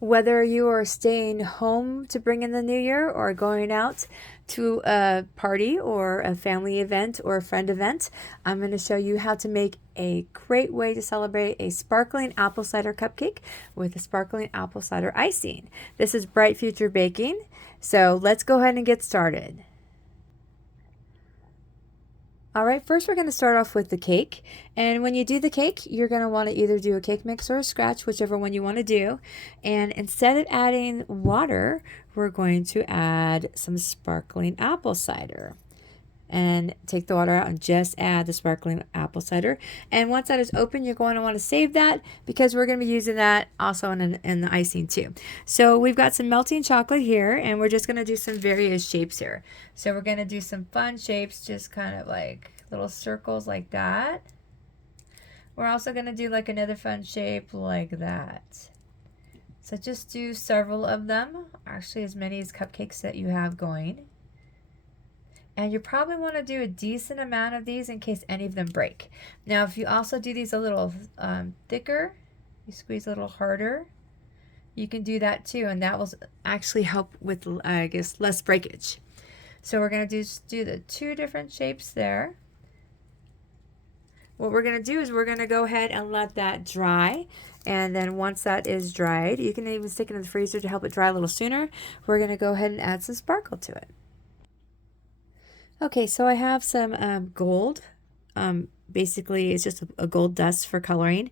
Whether you are staying home to bring in the new year or going out to a party or a family event or a friend event, I'm going to show you how to make a great way to celebrate a sparkling apple cider cupcake with a sparkling apple cider icing. This is Bright Future Baking, so let's go ahead and get started. All right, first we're going to start off with the cake. And when you do the cake, you're going to want to either do a cake mix or a scratch, whichever one you want to do. And instead of adding water, we're going to add some sparkling apple cider. And take the water out and just add the sparkling apple cider. And once that is open, you're going to want to save that because we're going to be using that also in the icing too. So we've got some melting chocolate here, and we're just going to do some various shapes here. So we're going to do some fun shapes, just kind of like little circles like that. We're also going to do like another fun shape like that. So just do several of them, actually as many as cupcakes that you have going. And you probably want to do a decent amount of these in case any of them break. Now, if you also do these a little thicker, you squeeze a little harder, you can do that too. And that will actually help with, I guess, less breakage. So we're going to do the two different shapes there. What we're going to do is we're going to go ahead and let that dry. And then once that is dried, you can even stick it in the freezer to help it dry a little sooner. We're going to go ahead and add some sparkle to it. Okay, so I have some gold. Basically, it's just a gold dust for coloring.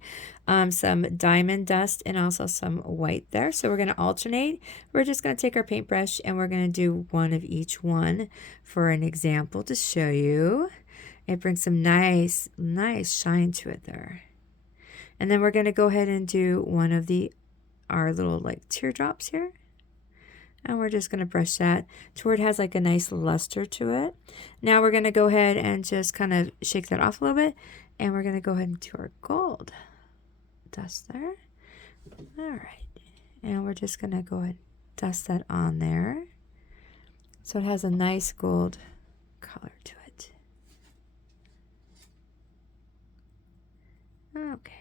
Some diamond dust and also some white there. So we're going to alternate. We're just going to take our paintbrush and we're going to do one of each one for an example to show you. It brings some nice shine to it there. And then we're going to go ahead and do one of our little like teardrops here. And we're just going to brush that to where it has like a nice luster to it. Now we're going to go ahead and just kind of shake that off a little bit. And we're going to go ahead and do our gold dust there. All right. And we're just going to go ahead and dust that on there. So it has a nice gold color to it. Okay.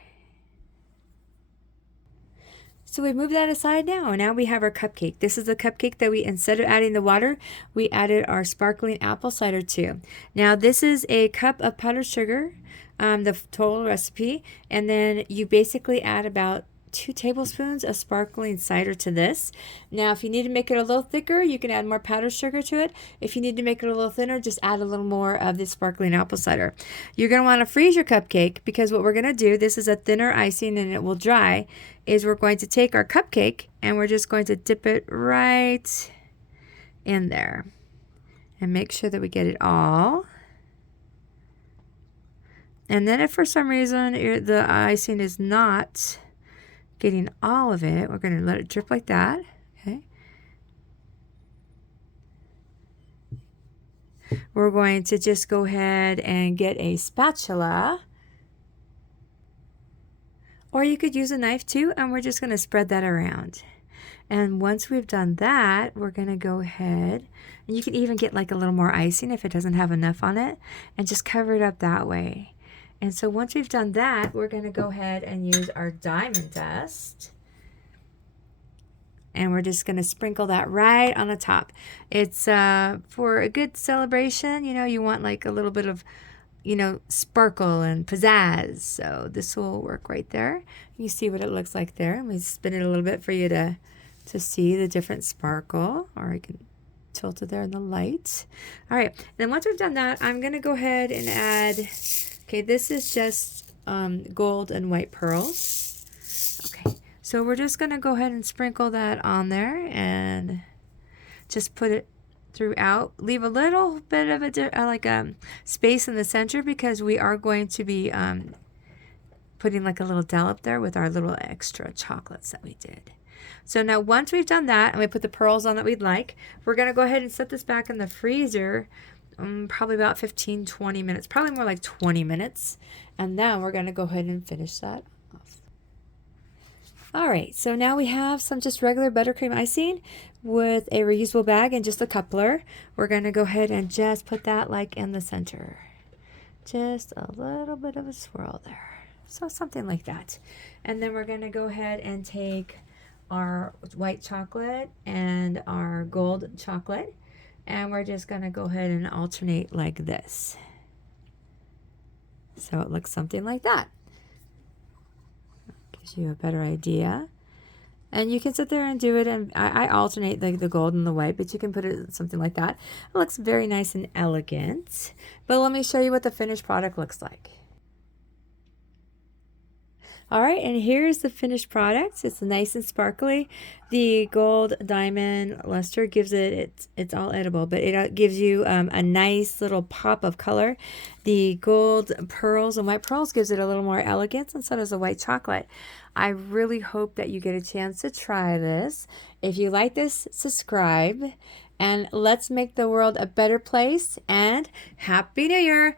So we moved that aside now, and now we have our cupcake. This is the cupcake that we, instead of adding the water, we added our sparkling apple cider to. Now this is a cup of powdered sugar, the total recipe, and then you basically add about 2 tablespoons of sparkling cider to this. Now if you need to make it a little thicker, you can add more powdered sugar to it. If you need to make it a little thinner, just add a little more of the sparkling apple cider. You're going to want to freeze your cupcake because what we're going to do, this is a thinner icing and it will dry, is we're going to take our cupcake and we're just going to dip it right in there and make sure that we get it all. And then if for some reason the icing is not getting all of it, we're going to let it drip like that. Okay. We're going to just go ahead and get a spatula, or you could use a knife too, and we're just going to spread that around. And once we've done that, we're going to go ahead, and you can even get like a little more icing if it doesn't have enough on it, and just cover it up that way. And so once we've done that, we're going to go ahead and use our diamond dust. And we're just going to sprinkle that right on the top. It's for a good celebration, you know, you want like a little bit of, you know, sparkle and pizzazz. So this will work right there. You see what it looks like there. Let me spin it a little bit for you to see the different sparkle, or I can tilt it there in the light. All right, then once we've done that, I'm going to go ahead and add, okay, this is just gold and white pearls. Okay, so we're just going to go ahead and sprinkle that on there and just put it throughout. Leave a little bit of a space in the center because we are going to be putting like a little dollop there with our little extra chocolates that we did. So now once we've done that and we put the pearls on that we'd like, we're going to go ahead and set this back in the freezer probably about 15-20 minutes, probably more like 20 minutes. And then we're going to go ahead and finish that off. All right, so now we have some just regular buttercream icing with a reusable bag and just a coupler. We're going to go ahead and just put that like in the center. Just a little bit of a swirl there. So something like that. And then we're going to go ahead and take our white chocolate and our gold chocolate. And we're just going to go ahead and alternate like this. So it looks something like that. Gives you a better idea. And you can sit there and do it, and I alternate the gold and the white, but you can put it something like that. It looks very nice and elegant. But let me show you what the finished product looks like. All right, and here's the finished product. It's nice and sparkly. The gold diamond luster gives it's all edible, but it gives you a nice little pop of color. The gold pearls and white pearls gives it a little more elegance, and so does the white chocolate. I really hope that you get a chance to try this. If you like this, subscribe, and let's make the world a better place, and Happy New Year!